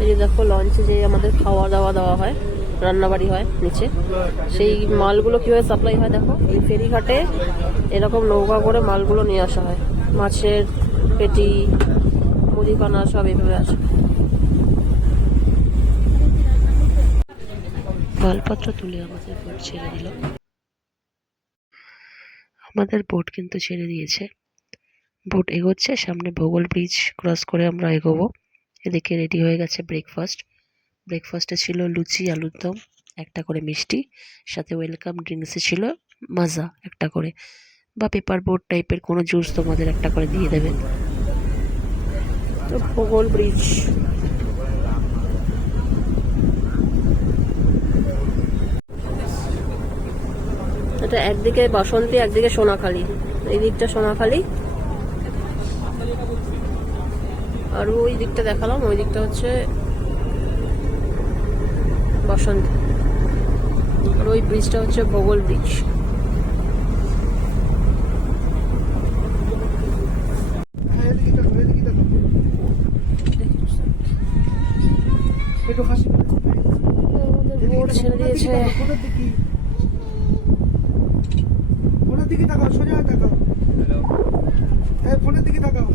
এই যে দেখো লঞ্চে যে আমাদের খাওয়া দাওয়া দেওয়া হয়, রান্নাবাড়ি হয় নিচে, সেই মালগুলো কীভাবে সাপ্লাই হয় দেখো। এই ফেরিঘাটে এরকম নৌকা করে মালগুলো নিয়ে আসা হয়, মাছের পেটি, মুদিখানা সব এইভাবে আসে। মালপত্র তুলে আমাদের বোট ছেড়ে দিল। আমাদের বোট কিন্তু ছেড়ে দিয়েছে, বোট এগোচ্ছে সামনে। ভোগল ব্রিজ ক্রস করে আমরা এগোবো। এদিকে রেডি হয়ে গেছে ব্রেকফাস্ট। ব্রেকফাস্টে ছিল লুচি, আলুর দম, একটা করে মিষ্টি, সাথে ওয়েলকাম ড্রিঙ্কসে ছিল মাজা একটা করে, বা পেপার বোট টাইপের কোনো জুস তোমাদের একটা করে দিয়ে দেবে। তো ভোগল ব্রিজ, এটা একদিকে বাসন্তী একদিকে সোনাখালী, এই দিকটা সোনাখালী আর ওই দিকটা দেখালাম, ওই দিকটা হচ্ছে বাসন্তী, আর ওই ব্রিজটা হচ্ছে ভোগল ব্রিজ। আমাদের বোট ছেড়ে দিয়েছে। ফোনের দিকে তাকাও, সোজা তাকাও। এই ফোনের দিকে তাকাও।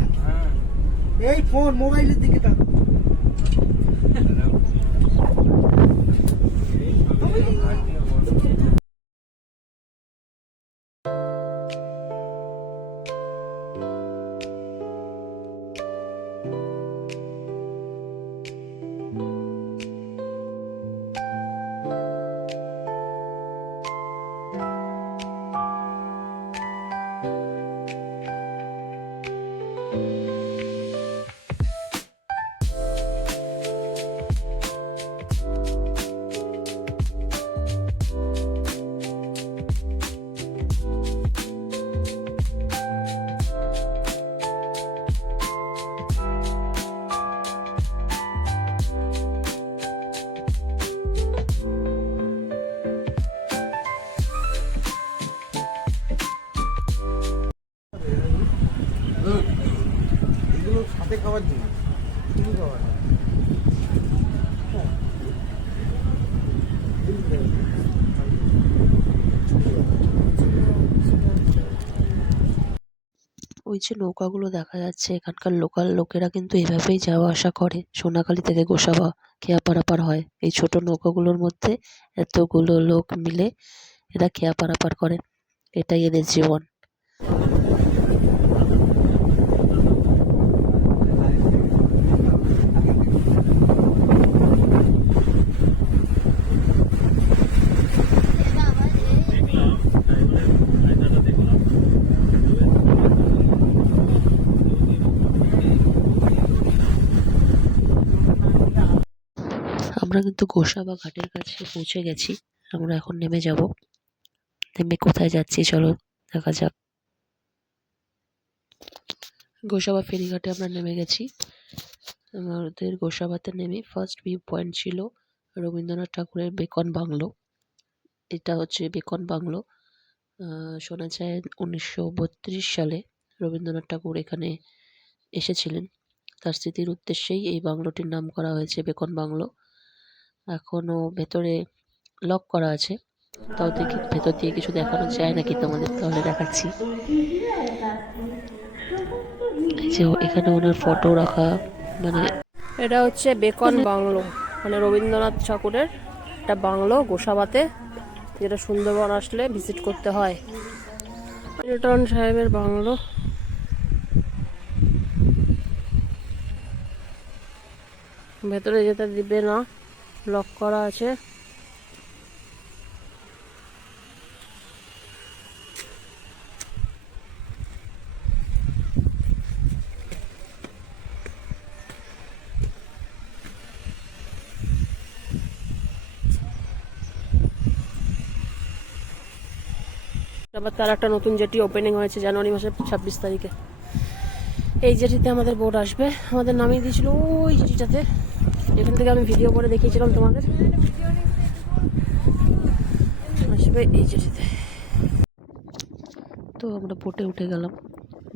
এই ফোন মোবাইলের দিকে তাকাও। এগুলো সাথে খাওয়ার জিনিস, তুমি খাবার ওই যে নৌকাগুলো দেখা যাচ্ছে, এখানকার লোকাল লোকেরা কিন্তু এভাবেই যাওয়া আসা করে। সোনাখালী থেকে গোসাবা খেয়া পারাপার হয় এই ছোট নৌকাগুলোর মধ্যে। এতগুলো লোক মিলে এরা খেয়া পারাপার করে, এটাই এদের জীবন। আমরা কিন্তু গোসাবা ঘাটের কাছে পৌঁছে গেছি। আমরা এখন নেমে যাব। নেমে কোথায় যাচ্ছি চলো দেখা যাক। গোসাবা ফেরিঘাটে আমরা নেমে গেছি। আমাদের গোসাবাতে নেমে ফার্স্ট ভিউ পয়েন্ট ছিল রবীন্দ্রনাথ ঠাকুরের বেকন বাংলো। এটা হচ্ছে বেকন বাংলো। শোনা যায় 1932 সালে রবীন্দ্রনাথ ঠাকুর এখানে এসেছিলেন। তার স্মৃতির উদ্দেশ্যেই এই বাংলোটির নাম করা হয়েছে বেকন বাংলো। এখনো ভেতরে লক করা আছে, তাও দেখি ভেতর দিয়ে কিছু দেখানো যায় নাকি তোমাদের, তাহলে দেখাচ্ছি। এই যে এখানে ওনার ফটো রাখা, মানে এটা হচ্ছে বেকন বাংলো, মানে রবীন্দ্রনাথ ঠাকুরের একটা বাংলো গোসাবাতে, যেটা সুন্দরবন আসলে ভিজিট করতে হয়। নিউটন সাহেবের বাংলো। ভেতরে যেতে দিবে না, লক করা আছে। আবার তার একটা নতুন জেটি ওপেনিং হয়েছে জানুয়ারি মাসের 26 তারিখে। এই জেটিতে আমাদের বোট আসবে। আমাদের নামিয়ে দিয়েছিল ওই জেটিটাতে, এখান থেকে আমি ভিডিও করে দেখিয়েছিলাম তোমাদের। আসবে এই জেটিতে। তো আমরা বোটে উঠে গেলাম।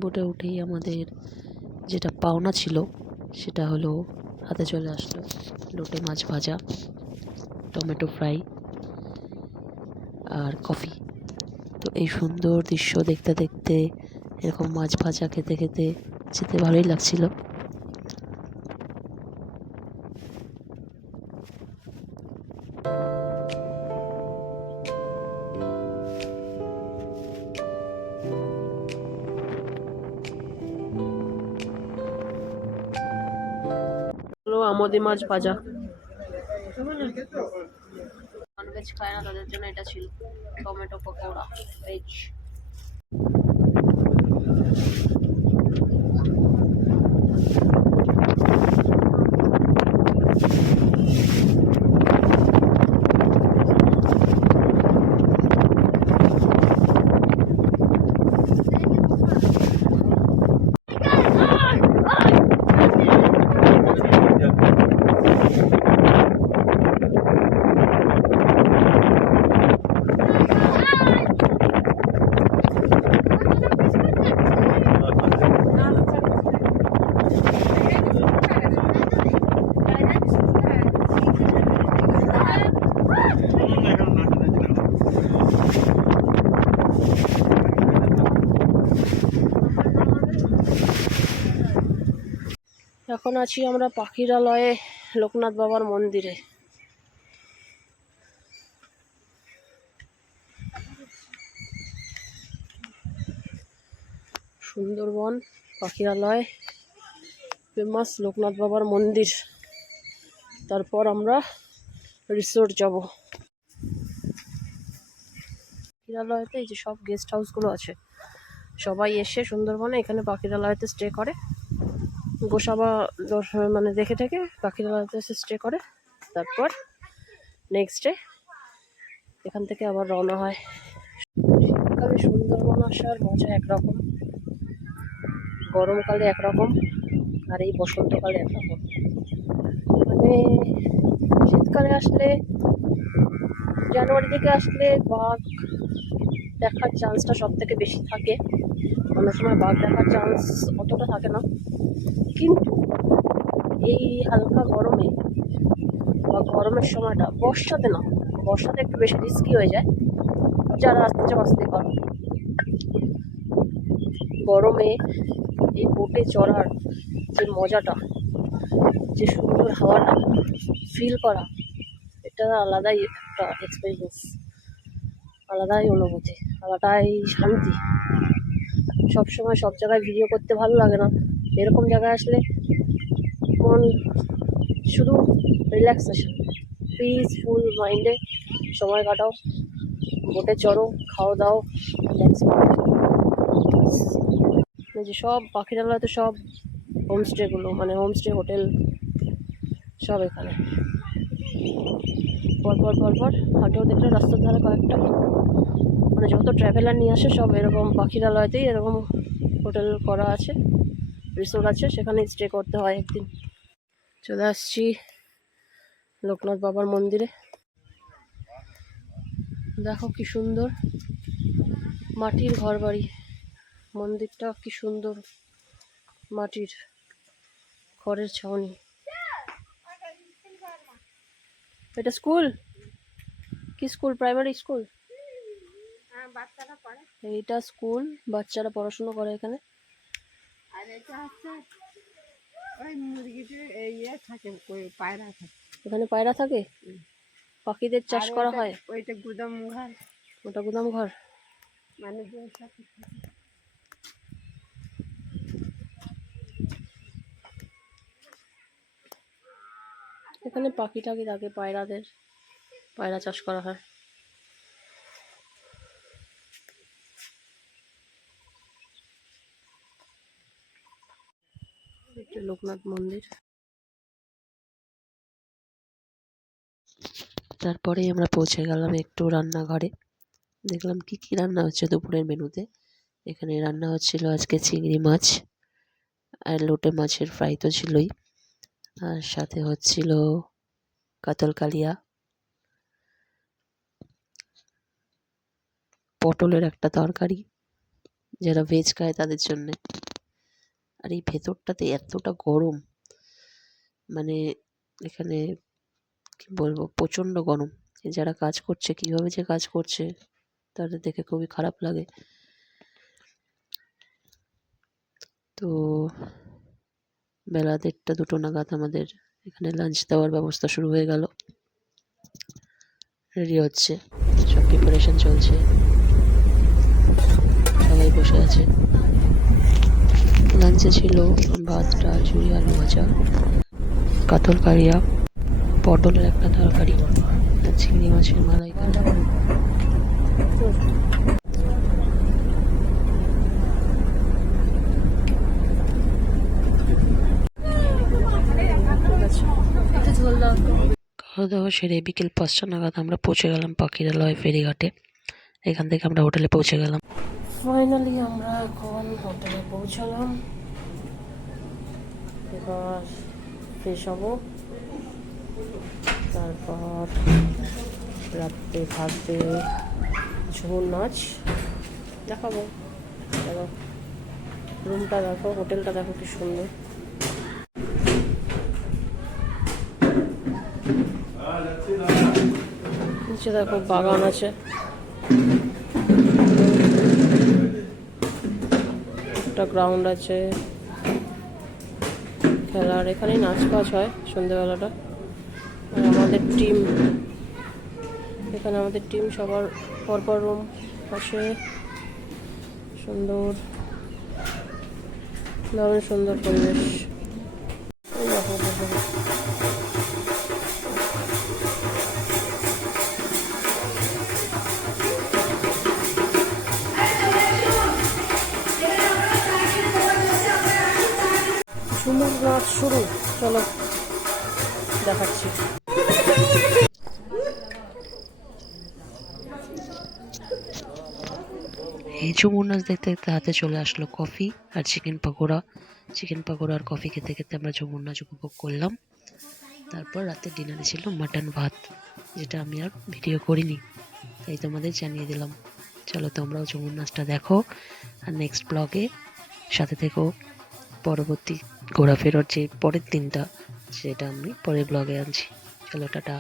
বোটে উঠেই আমাদের যেটা পাওনা ছিল সেটা হলো হাতে চলে আসলো লোটে মাছ ভাজা, টমেটো ফ্রাই আর কফি। তো এই সুন্দর দৃশ্য দেখতে দেখতে, এরকম মাছ ভাজা খেতে খেতে যেতে ভালোই লাগছিল। আমোদি মাছ ভাজা, ননভেজ খায় না তাদের জন্য এটা ছিল। Tomato pakora veg. এখন আছি আমরা পাখিরালয়ে, লোকনাথ বাবার মন্দিরে। সুন্দরবন পাখিরালয়, ফেমাস লোকনাথ বাবার মন্দির। তারপর আমরা রিসোর্ট যাব। পাখিরালয়তে এই যে সব গেস্ট হাউসগুলো আছে, সবাই এসে সুন্দরবনে এখানে পাখিরালয়তে স্টে করে। গোসাবা মানে দেখে থেকে পাখিরালয়তে এসে স্টে করে, তারপর নেক্সট ডে এখান থেকে আবার রওনা হয়। শীতকালে সুন্দরবন আসার মজা একরকম, গরমকালে একরকম, আর এই বসন্তকালে একরকম। মানে শীতকালে আসলে, জানুয়ারি থেকে আসলে বাঘ দেখার চান্সটা সব থেকে বেশি থাকে। অন্য সময় বাঘ দেখার চান্স অতটা থাকে না, কিন্তু এই হালকা গরমে বা গরমের সময়টা, বর্ষাতে না, বর্ষাতে একটু বেশি রিস্কি হয়ে যায় যারা আসতে আসতে পারে। গরমে এই বোটে চড়ার যে মজাটা, যে সুন্দর হাওয়াটা ফিল করা, এটা আলাদাই একটা এক্সপিরিয়েন্স, আলাদাই অনুভূতি, আলাদাই শান্তি। সবসময় সব জায়গায় ভিডিও করতে ভালো লাগে না, এরকম জায়গায় আসলে মন শুধু রিল্যাক্সেশন, পিসফুল মাইন্ডে সময় কাটাও, বোটে চড়ো, খাও দাও, রিল্যাক্স করো। যে সব পাখিরালয়তে সব হোমস্টেগুলো, মানে হোমস্টে হোটেল সব এখানে। পরপর পরপর হাটেও দেখলে রাস্তার ধারে কয়েকটা, মানে যত ট্রাভেলার নিয়ে আসে সব এরকম পাখিরালয়তেই এরকম হোটেল করা আছে, রিসোর্ট আছে, সেখানে স্টে করতে হয় একদিন। চলে আসছি লোকনাথ বাবার মন্দিরে। দেখো কি সুন্দর মাটির ঘর বাড়ি, মন্দিরটা কি সুন্দর, মাটির খড়ের ছাউনি। এটা স্কুল? কি স্কুল? Primary school? বাচ্চারা পড়ে। এইটা স্কুল, বাচ্চারা পড়াশোনা করে এখানে। আর এটা হচ্ছে ওই মুরগিতে ইয়ে থাকে, ওই পায়রা থাকে। এখানে পায়রা থাকে, পাখিদের চাষ আর করা ওইটা- হয়। ওইটা গুদাম ঘর, ওটা গুদাম ঘর। মানুষের সাথে থাকে। এখানে পাখি টাখি থাকে, পায়রা চাষ করা হয়। এটা লোকনাথ মন্দির। তারপরে আমরা পৌঁছে গেলাম একটু রান্নাঘরে, দেখলাম কি কি রান্না হচ্ছে দুপুরের মেনুতে। এখানে রান্না হচ্ছিল আজকে চিংড়ি মাছ, আর লোটে মাছের ফ্রাই তো ছিলই, আর সাথে হচ্ছিল কাতল কালিয়া, পটলের একটা তরকারি, যারা ভেজ খায় তাদের জন্যে। আর এই ভেতরটাতে এতটা গরম, মানে এখানে কি বলবো, প্রচণ্ড গরম। যারা কাজ করছে কীভাবে যে কাজ করছে তাদের দেখে খুবই খারাপ লাগে। তো বেলা 1:30-2টো নাগাদ আমাদের এখানে লাঞ্চ দেওয়ার ব্যবস্থা শুরু হয়ে গেল। রেডি হচ্ছে, সব প্রিপারেশন চলছে, সবাই বসে আছে। লাঞ্চে ছিল ভাত, ডাল, ঝুড়ি, আলু ভাজা, কাতল কালিয়া, পটলের একটা তরকারি আর চিংড়ি মাছের মালাইকারি। খাওয়া দাওয়া সেরে বিকেল 5টা নাগাদ আমরা পৌঁছে গেলাম পাখিরালয় ফেরিঘাটে। এখান থেকে আমরা হোটেলে পৌঁছে গেলাম। ফাইনালি আমরা এখন হোটেলে পৌঁছালাম। এবার ফ্রেশ হবো, তারপর রাত্রে থাকবে ঝুমুর নাচ দেখাবো। দেখো রুমটা, দেখো হোটেলটা, দেখো কি সুন্দর। নিচে দেখো বাগান আছে, একটা গ্রাউন্ড আছে খেলার, এখানেই নাচ বাজ হয় সন্ধ্যেবেলাটা। আর আমাদের টিম, এখানে আমাদের টিম সবার পরপর রুম পাশে, সুন্দর, দারুণ সুন্দর পরিবেশ। ঝুমুর নাচ শুরু, চলো দেখাচ্ছি। এই ঝুমুর নাচ দেখতে দেখতে হাতে চলে আসলো কফি আর চিকেন পকোড়া। চিকেন পকোড়া আর কফি খেতে খেতে আমরা ঝুমুর নাচ উপভোগ করলাম। তারপর রাতের ডিনারে ছিল মাটন ভাত, যেটা আমি আর ভিডিও করিনি, তাই তোমাদের জানিয়ে দিলাম। চলো তোমরাও ঝুমুর নাচটা দেখো আর নেক্সট ব্লগে সাথে থেকো। পরবর্তী ঘোরাফেরার যে পরের দিনটা, সেটা আমি পরের ব্লগে আনছি। চলো টাটা।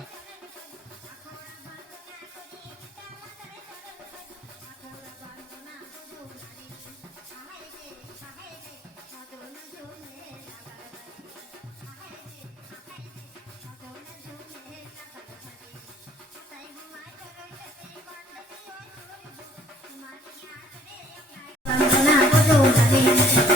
Banana,